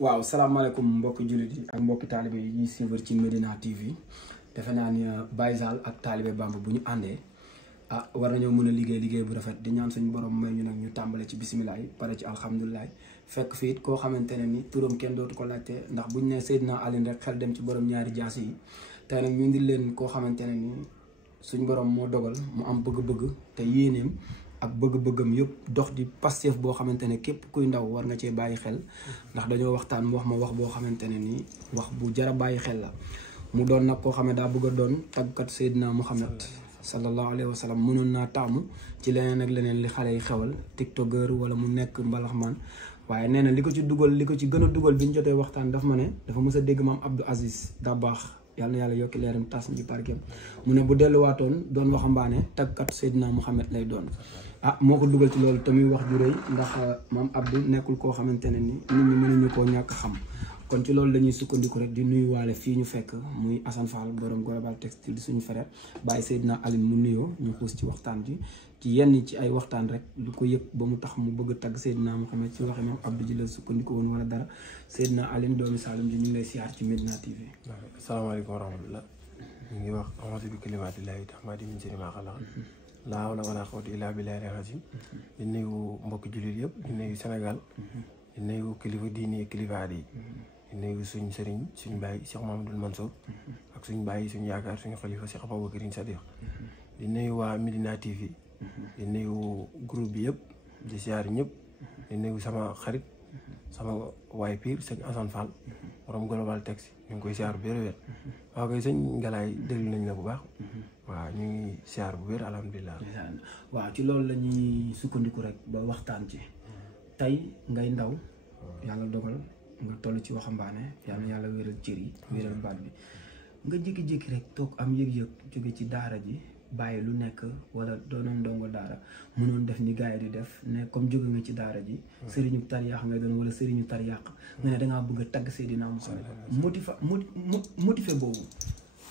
waaw salaamaaleykum mbokki jullit yi ak mbokki taalibe yi ñuy suivre ci Medina TV defe naa ni Baye Zale ak taalibe Bamba bu ñu àndee war nañoo mën a liggéey bu rafet di ñaan suñu borom may ñu nag ñu tàmbale ci bisimilah pare ci alhamdulilah fekk fii it koo xamante ne ni turam kenn dootu ko laajte ndax buñ ne Seydina Alioune rek xel dem ci borom ñaari jaas yi tey nag ñu indil leen koo xamante ne ni suñu borom moo dogal mu am bëgg-bëgg te yéeneem ak bëgg-bëggam yëpp dox di Pastef boo xamante ne képp kuy ndaw war nga cee bàyyi xel ndax dañoo waxtaan mu wax ma wax boo xamante ne nii wax bu jara bàyyi xel la mu doon nag koo xam ne daa bëgg a doon tàggkat Seydina Muhammad sallallahu alayhi wa sallam mënoon naa taamu ci leneen ak leneen li xale yi xewal tiktokeur wala mu nekk mbalaxmaan waaye nee na li ko ci gën a dugal bi ñu jotee waxtaan daf ma ne dafa mës a dégg maam Abdou Aziz Dabakh yàlla na yàlla yokki leeram tas ñu barkeem mu ne bu delluwaatoon doon waxambaane tàggkat Seydina Muhammad lay doon moo ko dugal ci loolu tamit wax ju rëy ndax maam Abdou nekkul koo xamante ne ni nit ñi mënuñu koo ñàkk xam kon ci loolu dañuy sukkandiku rek di nuyu waale fii ñu fekk muy Assane Fall borom Global Textile di suñu frère bàyyi Seydina Alioune mu nuyoo ñu xuus ci waxtaan ji ci yenn ci ay waxtaan rek lu ko yëg ba mu tax mu bëgg a tagg Seydina Muhammad ci waxe maam Abdou ji la sukkandiku woon wala dara Seydina Alioune doomi Saloum ji ñu ngi lay siyaar ci Medina TV. asalaamaaleykum wa rahmatullah ñu ngi wax a'uuzu bi kalimaatillaahi taammaati min sharri maa xalaq laa hawla wa laa quwwata illaa billaahi al-aziim di nuyu mbokki jullit yëpp di nuyu Sénégal di nuyu kilifa diine kilifa aada yi di nuyu suñ sëriñ suñ baay Cheikh Mamadou Mansour ak suñ baay suñ yaakaar suñu xalifa Cheikh Aboubacar Sadiq di nuyu waa Medina TV di nuyu groupe bi yëpp di siyaar ñëpp di nuyu sama xarit sama waay piir sëñ Assane Fall borom Global Textile ñu ngi koy siyaar bu wér waaw koy sëñ Ngalaay déglu nañ la bu baax waaw ñu ngi siyaar bu wér alhamdulilah. waaw ci loolu la ñuy sukkandiku rek ba waxtaan ci tey ngay ndaw yàlla dogal nga toll ci waxambaane yàlla wéral cër yi wéral baat bi nga jékki-jékki rek toog am yëg-yëg jóge ci daara ji bàyyi lu nekk wala doonoon ndongo daara mënoon def ni gars yi di def ne comme jóge nga ci daara ji sëriñu tariyaax ngay doon wala sëriñu tariyaax nga ne dangaa bëgg a tagg Seydina Muhammad motivé boobu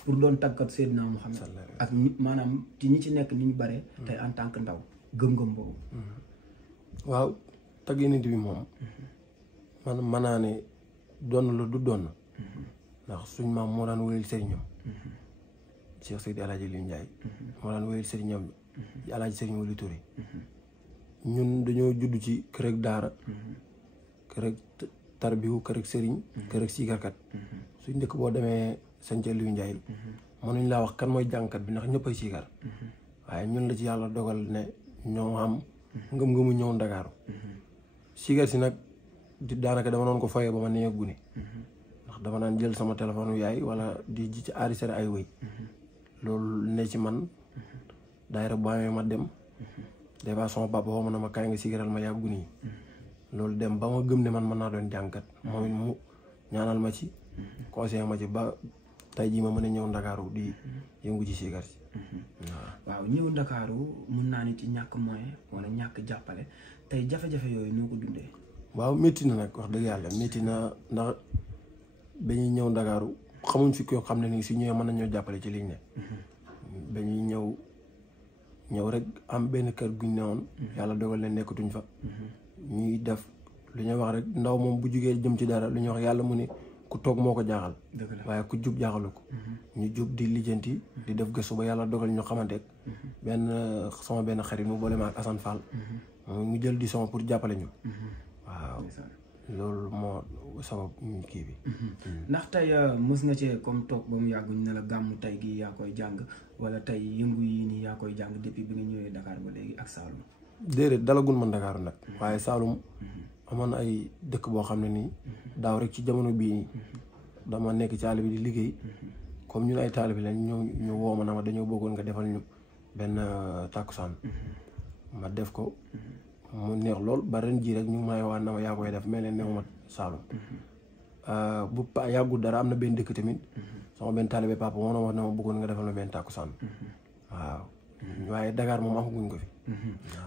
pour doon tàggat Seydina Muhammad ak maanaam ci ñi ci nekk ni ñu bare tey en tant que ndaw gëm-gëm boobu waaw tagg Yonent bi moom man mën naa ne doon la du doon ndax suñ maam moo daan wéyal sëriñam Cheikh Seydi Alaaji Aliou Ndiaye moo daan wéyal sëriñam Alaaji Sëriñ Wali Touré ñun dañoo judd ci kër ak daara kër ak tarbiwu kër ak sëriñ kër ak siikarkat suñ dëkk boo demee Sëñ Aliou Ndiaye mënuñ laa wax kan mooy jàngkat bi ndax ñëpp ay siikar waaye ñun la ci yàlla dogal ne ñoo am ngëm-ngëmu ñëw Ndakaaru siikar si nag di daanaka dama noon ko foyee ba ma nee guni ndax dama naan jël sama téléphone yaay wala di ji ci enregistré ay wëy loolu ne ci man daayira bu amee ma dem des fois sama papa woo ma ne ma kaay nga sigaral ma yaa guni yi loolu dem ba ma gëm ne man mën naa doon jàngkat moom it mu ñaanal ma ci conseillé ma ci ba tey jii ma mën a ñëw Ndakaaru di yëngu ci sigar si waaw ñëw Ndakaaru mun naa ni ci ñàkk moyen wala ñàkk jàppale tey jafe-jafe yooyu noo ko dundee waaw métti na nag wax dëgg yàlla métti na ndax ba ñuy ñëw Ndakaaru xamuñ fi ko xam ne nii si ñëwee mën nañoo jàppale ci liñ ne ba ñuy ñëw rek am benn kër guñ ne woon yàlla dogal ne nekkatuñ fa ñuy def lu ñuy wax rek ndaw moom bu jugee jëm ci dara lu ñuy wax yàlla mu ne ku toog moo ko jaaxal waaye ku jub jaaxalu ko ñu jub di lijjanti di def gëstu ba yàlla dogal ñu xamante sama benn xarit mu boole ma ak Assane Fall mu jël di sama pour jàppale ñu waaw loolu moo sabab kii bi ndax tey mës nga cee comme toog ba mu yàgguñ ne la gàmmu tey gi yaa koy jàng wala tey yëngu yi nii yaa koy jàng depuis bi nga ñëwee Dakar ba léegi ak Saloum déedéet dalagul man Dakar nag waaye Saloum amoon na ay dëkk boo xam ne nii daaw rek ci jamono bii nii dama nekk ci àll bi di liggéey comme ñun ay taalibe lañ ñu woo ma na ma dañoo bëggoon nga defal ñu benn tàkkusaan ma def ko mu neex lool ba ren jii rek ñu ngi may wax na ma yaa koy def mel ne new ma Saloum bu yàggul dara am na benn dëkk tamit sama benn taalibe papa moo na wax na ma bëggoon nga defal ma benn tàkkusaan waaw waaye Dakar moom amaguñ ko fi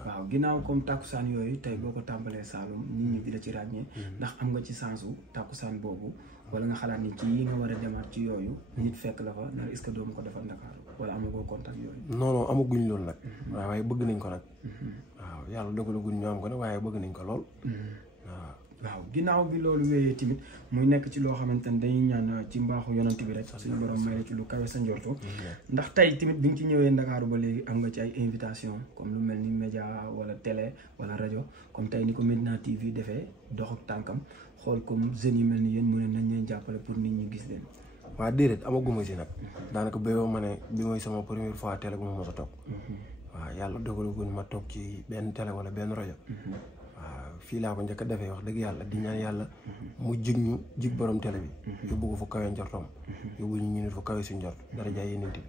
waaw ginnaaw comme tàkkusaan yooyu tey boo ko tàmbalee Saloum nit ñi di la ci ràññee ndax am nga ci sensu tàkkusaan boobu wala nga xalaat ni ci yi nga war a demaat ci yooyu nit fekk la fa na est-ce que doomu ko defal Dakar wala amagoo contact yooyu non amaguñ loolu nag waaye bëgg nañ ko nag waaw yàlla dogalaguñ ñu am ko nag waaye bëgg nañ ko lool waaw waaw ginnaaw bi loolu wéyee tamit muy nekk ci loo xamante ne dañuy ñaan ci mbaaxu yonent bi rek suñu borom may la ci lu kawe sa njortu ndax tey tamit bi nga ci ñëwee Ndakaaru ba léegi am nga ci ay invitation comme lu mel ni média wala télé wala rajo comme tey ni ko Medina TV defee dox ak tànkam xool comme jeunes yi mel ni yéen mu ne nañ leen jàppale pour nit ñi gis leen. waaw déedéet amaguma si nag daanaka béyoo ma ne bi mooy sama première fois télé bu ma mos a toog waaw yàlla dogalagul ma toog ci benn télé wala benn rajo waaw fii laa ko njëkk a defee wax dëgg yàlla di ñaan yàlla mu jig borom télé bi yóbbu ko fu kawe njortoom yóbbu ñu nit fu kawe suñ njort dara jaay yeneen bi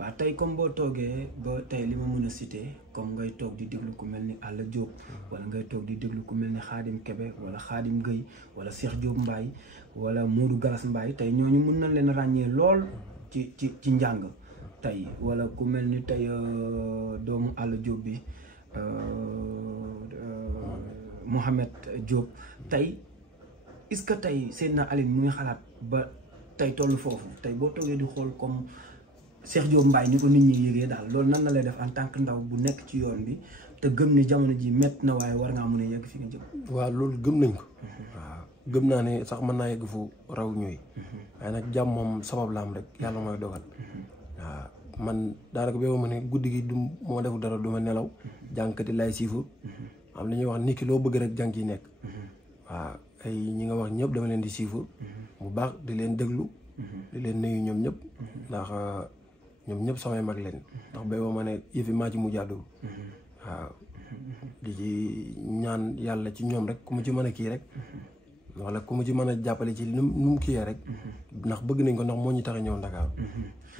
waaw tey comme boo toogee ba tey li ma mën a cité comme ngay toog di déglu ku mel ni Alla Diop wala ngay toog di déglu ku mel ni Khadim Kebe wala Khadim Gueye wala Cheikh Diop Mbaye wala Modou Galas Mbaye tey ñooñu mën nañ leen ràññee lool ci njàng tey wala ku mel ni tey doomu Alla Diop bi Mohamed Diop tey est-ce que tey Seydina Aline mu ngi xalaat ba tey toll foofu tey boo toogee di xool comme Cheikh Diop Mbaye ni ko nit ñi yëgee daal loolu nan la lay def en tant que ndaw bu nekk ci yoon bi te gëm ni jamono ji métti na waaye war ngaa mën a yegg fi nga jëm. waaw loolu gëm nañ ko. waaw gëm naa ne sax mën naa yegg fu raw ñuy. waaye nag jàmm moom sabab la am rek yàlla mooy dogal. waaw man daanaka bee ma ne guddi gi du moo defu dara du ma nelaw. jànkati lay siifu. am li ñuy wax nit ki loo bëgg rek jànk yi nekk. waaw ay ñi nga wax ñëpp dama leen di siifu. bu baax di leen déglu. di leen nuyu ñoom ñëpp. ndax ñoom ñëpp samay mag leen. ndax bee ma ne yëfi maa ci mujj a dugg. waaw di ci ñaan yàlla ci ñoom rek ku mu ci mën a kii rek. wala ku mu ci mën a jàppale ci nu mu kii rek. ndax bëgg nañ ko ndax moo ñu tax a ñëw Ndakaaru.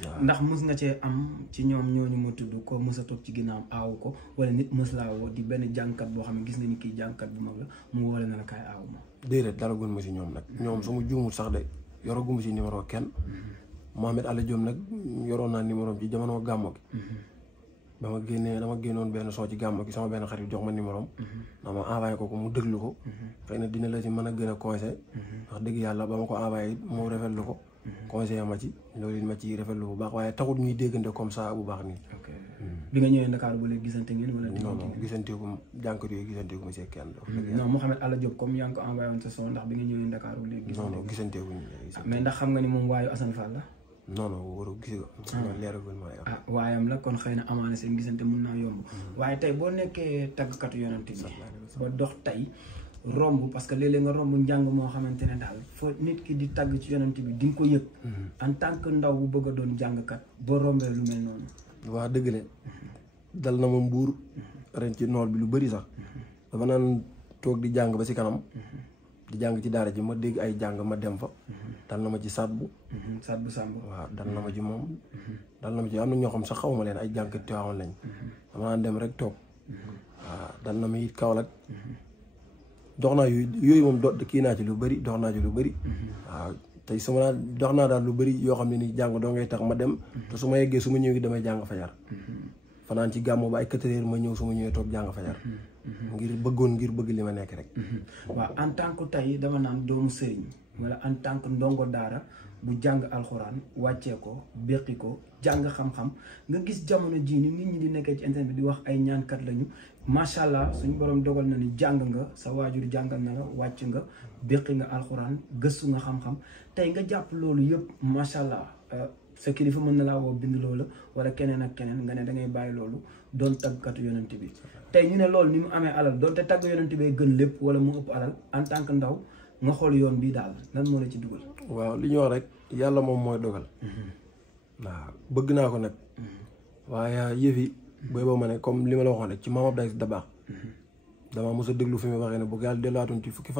waaw ndax mës nga cee am ci ñoom ñooñu ma tudd ko mës a toog ci ginnaaw aawu ko wala nit mës laa woo di benn jàngkat boo xam ne gis nga ni kii jàngkat bu mag la mu woole na la kaay aawu ma. déedéet dalagul ma si ñoom nag ñoom su ma juumul sax de yoraguma si numéro kenn. Mohamed Alla Diop nag yoroon naa numéro ci jamono gàmmo gi. dama génnoon benn son ci gàmmo gi sama benn xarit jox ma numéro am. dama envoyé ko mu déglu ko. xëy na dina la si mën a gën a conseil. wax dëgg yàlla ba ma ko envoyé it mu rafetlu ko. conseil ma ci loolu it ma ci rafetlu bu baax waaye taxut ñuy déggante comme ça bu baax nii. ok bi nga ñëwee Ndakaaru ba léegi gisante ngeen wala. non gisanteeku jànkat yooyu gisanteeku ma see kenn. non Mohamed Alla Diop comme yaa ngi ko envoyé woon sa son ndax bi nga ñëwee Ndakaaru léegi. non gisanteeku mais ndax xam nga ni moom waayu Assane Fall la. non waru gis nga leeragul ma waayam la kon xëy na amaana seen gisante mun naa yomb waaye tey boo nekkee tàggkatu yonent bi ba dox tey romb parce que léeg-léeg nga romb njàng moo xamante ne daal foo nit ki di tagg ci yonent bi di nga ko yëg en tant que ndaw bu bëgg a doon jàngkat boo rombee lu mel noonu. waa dëgg le dal na ma mbuur ren ci noor bi lu bëri sax dafa naan toog di jàng ba si kanam di jàng ci daara ji ma dégg ay jàng ma dem fa dal na ma ci Sadbu Samb waaw dal na ma ci moom dal na ma ci am na ñoo xam sax xawma leen ay jàngkat Tiwaawan lañ dama naan dem rek toog waaw dal na ma it Kaolack dox naa yooyu moom kii naa ci lu bëri dox naa ci lu bëri waaw tey su ma dox naa daal lu bëri yoo xam ne ni jàng doo ngay tax ma dem te su ma yeggee su ma ñëwee damay jàng fajar fanaan ci gàmmu ba ay 4 heures ma ñëw su ma ñëwee toog jàng fajar ngir bëgg li ma nekk rek. waaw en tant que tey dama naan doomu sëriñ wala en tant que ndongo daara bu jàng alxuraan wàccee ko béqi ko jàng xam-xam nga gis jamono jii ni nit ñi di nekkee ci internet bi di wax ay ñaankat lañu macha allah suñu borom dogal na ni jàng nga sa waajur jàngal na la wàcc nga béqi nga alxuraan gëstu nga xam-xam tey nga jàpp loolu yëpp macha allah. sa kilifa mën na laa woo bind loola wala keneen ak keneen nga ne da ngay bàyyi loolu doon tàggkatu yonent bi tey ñu ne loolu ni mu amee alal doonte tàgg yonent bee gën lépp wala mu ëpp alal en tant que ndaw nga xool yoon bi daal lan moo la ci dugal. waaw li ñu wax rek yàlla moom mooy dogal. waaw bëgg naa ko nag. waaye yëf yi booy boo ma ne comme li ma la waxoon rek ci Mame Abdoulaye Sy Dabakh dama mos a déglu fi mu waxee ne bu yàlla delluwaatoon ci fukki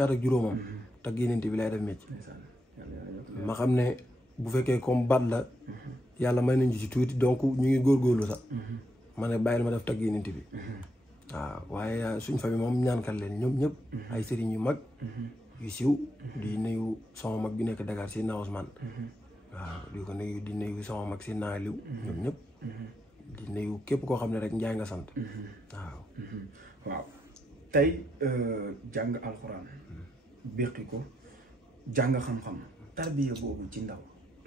at ak juróomam tàgg yonent bi lay def mécc ma xam ne. bu fekkee comme baat la yàlla may nañu ci tuuti donc ñu ngi góorgóorlu sax ma ne bàyyil ma def tagg yonent bi waaw waaye suñ famille moom ñaankat leen ñoom ñëpp ay sëriñ yu mag yu siiw di nuyu sama mag bi nekk Dakar si na Ousmane waaw di ko nuyu di nuyu sama mag si naa liw ñoom ñëpp di nuyu képp koo xam ne rek njaay nga sant waaw tey jàng alxuraan béqi ko jàng xam-xam tarbiya boobu ci ndaw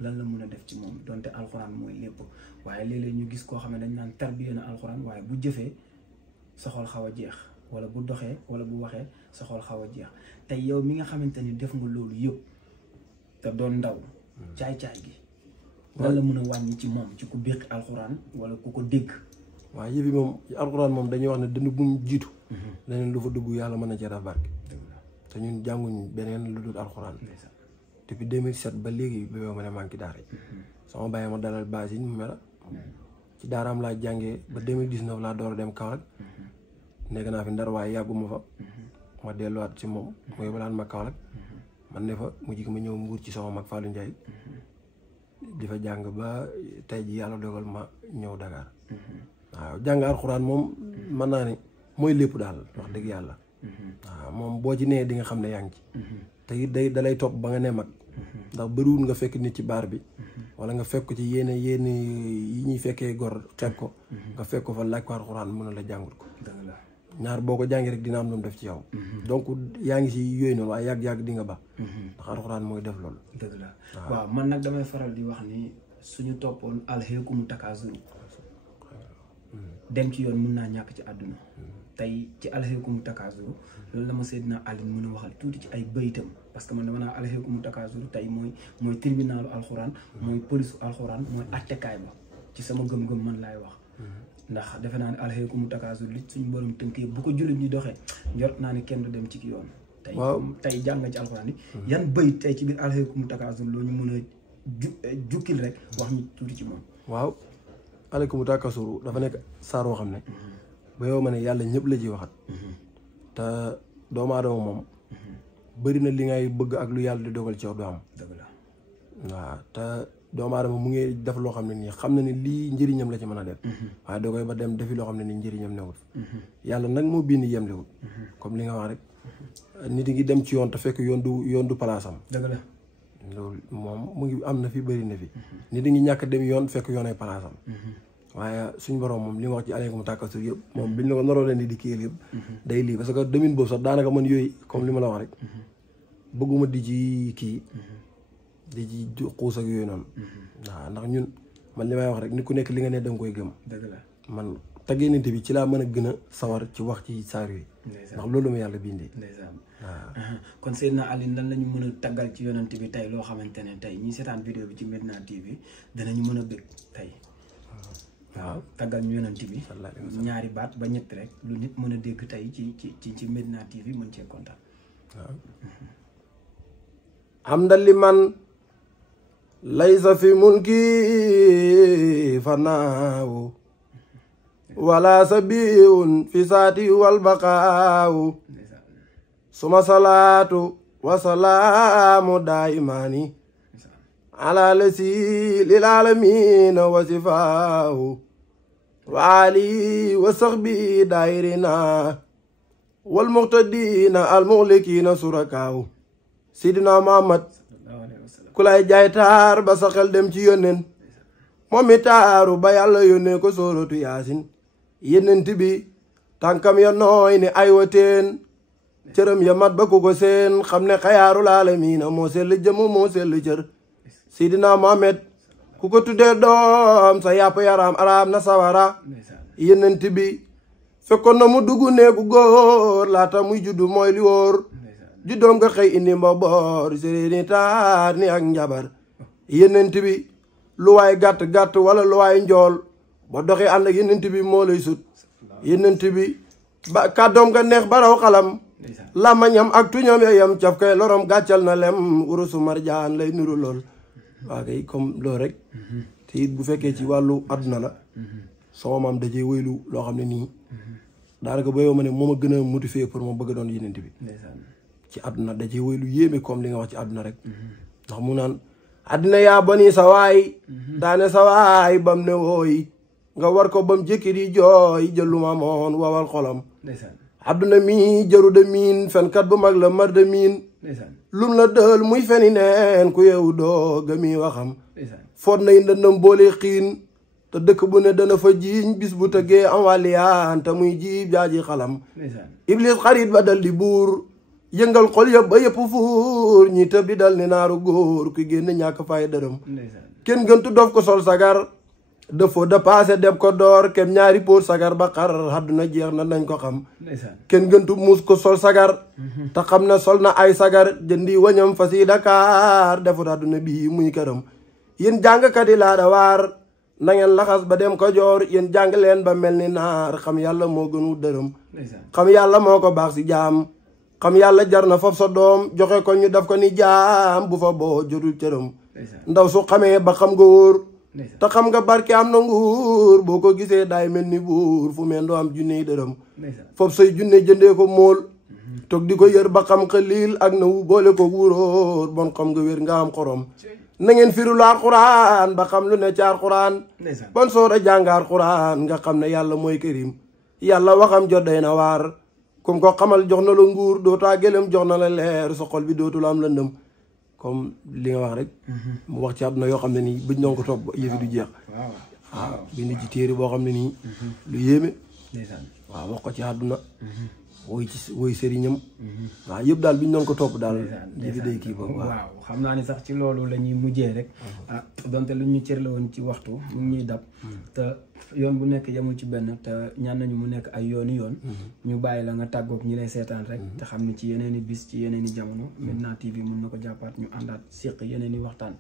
lan la mën a def ci moom donte alxuraan mooy lépp waaye léeg-léeg ñu gis koo xam ne dañ naan tarbiya na alxuraan waaye bu jëfee sa xol xaw a jeex wala bu doxee wala bu waxee sa xol xaw a jeex tey yow mi nga xamante ni def nga loolu yëpp te doon ndaw caay-caay gi lan la mën a wàññi ci moom ci ku béqi alxuraan wala ku ko dégg. waaw yëf yi moom alxuraan moom dañuy wax ne dënn bu mu jiitu leneen lu fa dugg yàlla mën na cee def barke te ñun jànguñ beneen lu dul alxuraan depuis 2007 ba léegi ba ma ne maa ngi ci daara sama bàyyi ma dalal base yi mu mel ci daaraam laa jàngee ba 2019 laa door a dem Kaolack nekk naa fi Ndar waaye yàgguma fa ma delluwaat ci moom mu yóbbalaan ma Kaolack man ne fa mujj gi ma ñëw Mbuur ci sama mag Fallou Ndiaye di fa jàng ba tey ji yàlla dogal ma ñëw Dakar waaw jàng alxuraan moom mën naa ne mooy lépp daal wax dëgg yàlla waaw moom boo ci nee di nga xam ne yaa ngi ci te it dalay topp ba nga ne mag ndax bëriwul nga fekk nit ci baar bi wala nga fekk ko ci yéen yi ñuy fekkee gor xeeb ko nga fekk ko fa laaj ko alxuraan mën na la jàngut ko ñaar boo ko jàngee rek dina am lu mu def ci yow donc yaa ngi si yooyu noonu waaye yàgg-yàgg di nga ba ndax alxuraan mooy def loolu dëgg la waaw man nag damay faral di wax ni suñu toppoon alhaakumu takaasur dem ci yoon mën naa ñàkk ci àdduna tey ci alhaakumu takaasur loolu la ma Seydina Alioune mën a waxal tuuti ci ay baytam parce que man dama naa alhaakumu takaasur tey mooy tribunalu alxuraan mooy polisu alxuraan mooy attekaay ba ci sama gëm-gëm man laay wax ndax defe naa ne alhaakumu takaasur li suñu borom tënkee bu ko jullit ñi doxee njort naa ne kenn du dem ci ki yoon tey jàng nga ci alxuraan yi yan bayt tey ci biir alhaakumu takaasur loo ñu mën a jukkil rek wax ñu tuuti ci moom waaw alhaakumu takaasur dafa nekk saar woo xam ne ba yow ma ne yàlla ñëpp la ciy waxat te doomu aadama moom bëri na li ngay bëgg ak lu yàlla di dogal ci yow du am waaw te doomu aadama mu ngi def loo xam ne nii xam na ne lii njëriñam la ci mën a def waaye da koy ba dem defi loo xam ne nii njëriñam newut yàlla nag moo bind yemlewut comme li nga wax rek nit ngi dem ci yoon te fekk yoon du palaasam dëgg la loolu moom mu ngi am na fi bëri na fi nit ngi ñàkk dem yoon fekk yoon ay palaasam waaye suñu borom moom li nga wax ci alhaakumu takaasur yëpp moom biñ la ko naroo leen di kii yëpp day lii parce que demin boobu sax daanaka man yooyu comme li ma la wax rek bëgguma di ci kii di ci xuus ak yooyu noonu waaw ndax ñun man li may wax rek ni ku nekk li nga ne danga koy gëm dëgg la man taggeente bi ci laa mën a gën a sawar ci wax ci saar yi ndax loolu ma yàlla bindee waaw kon Seydina Alioune lan la ñu mën a taggal ci yonent bi tey loo xamante ne tey ñi seetaan vidéo bi ci Medina TV danañu mën a bëgg tey waaw taggal ñu yonent bi ñaari baat ba ñett rek lu nit mën a dégg tey ci Medina TV mën cee kontaan waaw hamdan liman laysa fi mulki fanaawu wala sabiun fi saati wal baqaawu suma salaatu wa salaamu daa'imaani ala lasi lil aalamiina wa sifaahu wa ali wa saxbi daayirina wal muqtadiina al muxlikiina surakaawu sidina Muhammad ku lay jaay taar ba sa xel dem ci yónneen moom mi taaru ba yàlla yónnee ko sóoratu yaasin yónnent bi tànkam ya nooy ni ay wateen cëram ya mat ba ku ko seen xam ne xayaarul aalamiina moo sell jëm moo sell cër sidina Muhammad ku ko tuddee doom sa yàpp yaram araam na sawara yónnent bi fekkoon na mu dugg neegu góor laata muy juddu mooy li wóor juddoom nga xëy indi mboboor séréeni taar ni ak njabar yónnent bi lu waay gàtt-gàtt wala lu waay njool ba doxee ànd ak yónnent bi moo lay sut yónnent bi ba kàddoom nga neex baraw xalam làmmañam ak tuñam yayam caf kay lorom gàccal na lem urusu marjaan lay nuru lool waa kay comme loolu rek te it bu fekkee ci wàllu àdduna la sama maam dajee wéylu loo xam ne nii daanaka ba yow ma ne moo ma gën a motivé pour ma bëgg doon yónnent bi ci àdduna dajee wéylu yéeme comme li nga wax ci àdduna rek ndax mu naan àddina yaa bani sa waay daane sa waay bam ne wooy nga war ko bam jëkki di jooy jëluma moon wawal xolam àdduna mi jaru de miin fenkat bu mag la mar de miin lum la dël muy feni neen ku yeewu doo gami waxam foot nay ndëndam boole xiin te dëkk bu ne dana fa jiiñ bis bu tëggee am wàlliyaan te muy jiib jaaji xalam iblis xarit ba dal di buur yëngal xol yëpp ba yëpp fuur ñi tëb di dal ni naaru góor ku génn ñàkk fay dërëm kenn gëntu dof ko sol sagar dafoo da passé deb ko door kem ñaari póor sagar ba xar àdduna jeex na nañ ko xam kenn gëntu muus ko sol sagar te xam ne sol na ay sagar jëndi wañam fa si Dakar defut àdduna bii muy këram yéen jàngkat yi laa da waar na ngeen laxas ba dem ko joor yéen jàng leen ba mel ni naar xam yàlla moo gënu dërëm xam yàlla moo ko baax si jaam xam yàlla jar na foofu sa doom joxe ko ñu daf ko ni jaam bu fa boo jotul cëram ndaw su xamee ba xam nga wóor te xam nga barke am na nguur boo ko gisee daay mel ni buur fu mel doo am junne dërëm foofu say junne jëndee ko mool toog di ko yër ba xam xaliil ak na wu boole ko wuróor bon xam nga wér nga am xorom na ngeen firulu alxuraan ba xam lu ne ci alxuraan bon soor a jàng alxuraan nga xam ne yàlla mooy kërim yàlla waxam jot day na waar comme ko xamal jox na la nguur dootaa gëlëm jox na la leer sa xol bi dootul am lëndëm comme li nga wax rek mu wax ci àdduna yoo xam ne nii buñ doon ko topp yëfi du jeex waaw bind ci téere boo xam ne nii lu yéeme waaw wax ko ci àdduna woy sëriñam waaw yëpp daal biñ doon ko topp daal yëfi day kii boobu waaw xam naa ni sax ci loolu la ñuy mujjee rek donte lu ñu cër la woon ci waxtu mu ngi ñuy dab te yoon bu nekk yemul ci benn te ñaan nañu mu nekk ay yooni yoon ñu bàyyi la nga tàggoog ñi lay seetaan rek te xam ni ci yeneen i bis ci yeneen i jamono Medina TV mun na ko jàppaat ñu àndaat séq yeneen i waxtaan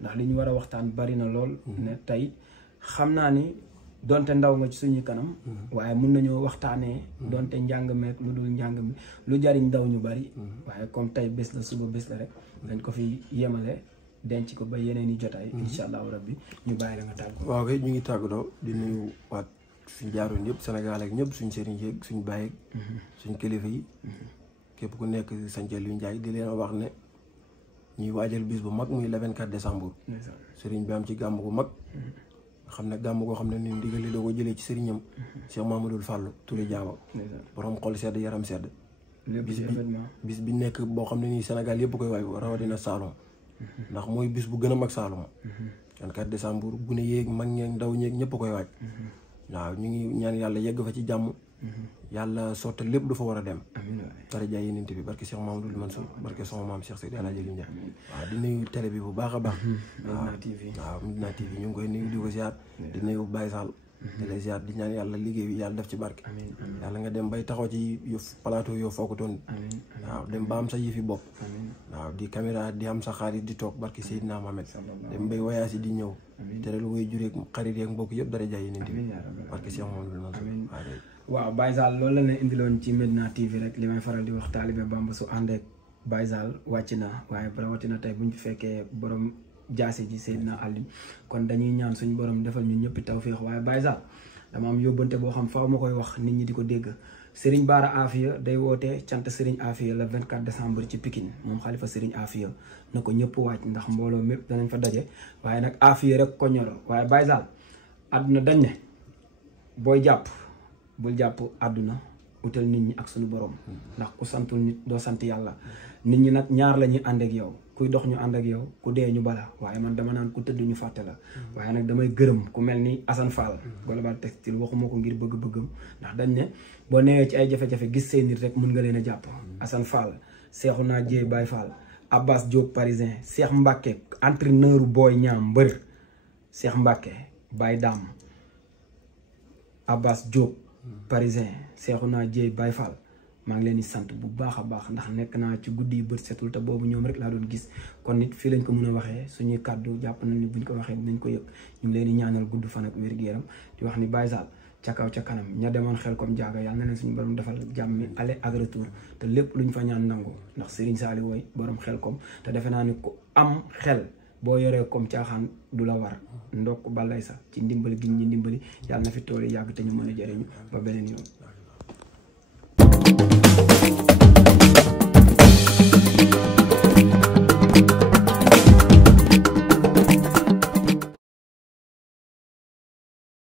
ndax li ñu war a waxtaan bari na lool ne tey xam naa ni donte ndaw nga ci suñu kanam waaye mun nañoo waxtaanee donte njàng meek lu dul njàng mi lu jariñ ndaw ñu bari waaye comme tey bés la suba bés la rek dañ ko fi yemale denc ko ba yeneen i jotaay incha allahu rabbi ñu bàyyi la nga tàggu waaw kay ñu ngi tàggatoo di nuyu waat suñ jaaroon yëpp Sénégal ak ñëpp suñ sëriñ yeeg suñ bàyyi suñ kilifa yi képp ku nekk sañcal yu njaay di leen wax ne ñuy waajal bis bu mag muy le 24 décembre sëriñ bi am ci gàmm gu mag xam ne gàmm goo xam ne ni ndigal li doo ko jëlee ci sëriñam Cheikh Mamadou Fallou Touré Diawa borom xol sedd yaram sedd bis bi nekk boo xam ne nii Sénégal yëpp koy waay rawatina Saloum ndax mooy bis bu gën a mag Saloum 24 décembre bu ne yéeg mag ñeeg ndaw ñeeg ñëpp koy waaj waaw ñu ngi ñaan yàlla yegg fa ci jàmm yàlla sotta lépp du fa war a dem dara jaay yenente bi barke Cheikh Mamadou Mansour barke sama maam Cheikh Seydi El Hadji Ndiaye waaw di nuyu télé bi bu baax a baax waaw Medina TV ñu ngi koy nuyu di ko ziar di nuyu Baye Sall di lay ziar di ñaan yàlla liggéey bi yàlla def ci barke yàlla nga dem bay taxaw ci plateau yoo foogutoon waaw dem ba am sa yëfi bopp waaw di caméra di am sa xarit di toog barke Seydina Mohamed dem bay voyage yi di ñëw teral woy jureeg xarit yeeg mbokk yëpp dara jaay yenente bi barke Cheikh Mamadou Mansour waaw Baye Sall loolu la leen indiloon ci Medina TV rek li may faral di wax taalibe Bamba su àndeek Baye Sall wàcc na waaye rawatina tey buñ fi fekkee borom jaase ji Seydina Alim kon dañuy ñaan suñ borom defal ñu ñëpp tawféex waaye Baye Sall dama am yóbbante boo xam faaw ma koy wax nit ñi di ko dégg Serigne Bara Afia day woote cant Serigne Afia le 24 décembre ci Pikine moom xalifa Serigne Afia na ko ñëpp wàcc ndax mbooloo mépp danañ fa daje waaye nag Afia rek ko ñoro waaye Baye Sall àdduna dañ ne booy jàpp bul jàpp àdduna utal nit ñi ak suñu borom ndax ku santul nit doo sant yàlla nit ñi nag ñaar la ñuy ànd ak yow kuy dox ñu ànd ak yow ku dee ñu bala waaye man dama naan ku tëdd ñu fàtte la waaye nag damay gërëm ku mel ni Assane Fall Global Textile waxuma ko ngir bëgg-bëggam ndax dañ ne boo newee ci ay jafe-jafe gis say nit rek mun nga leen a jàpp Assane Fall Cheikhouna Dieye Baye Fall Abbas Diop parisien Cheikh Mbacke entraîneur Boy Niang mbër Cheikh Mbacke Baye Dam Abbas Diop parisien Cheikhouna Dieye Baye Fall maa ngi leen di sant bu baax a baax ndax nekk naa ci guddi yi bët setul te boobu ñoom rek laa doon gis kon nit fii lañ ko mën a waxee suñuy kàddu jàpp nañ ni buñ ko waxee dinañ ko yëg ñu ngi leen di ñaanal gudd fan ak wér-gu-yaram di wax ni Baye Sall ca kaw ca kanam ña demoon xel comme jaaga yàlla na leen suñu borom defal jàmmi aller ak retour te lépp luñ fa ñaan nangu ndax Serigne Saliou wooy borom xel comme te defe naa ni ku am xel boo yoree comme caaxaan du la war ndokk balay sax ci ndimbali gi ñu ndimbali yàlla na fi tool yi yàgg te ñu mën a jëriñu ba beneen yoon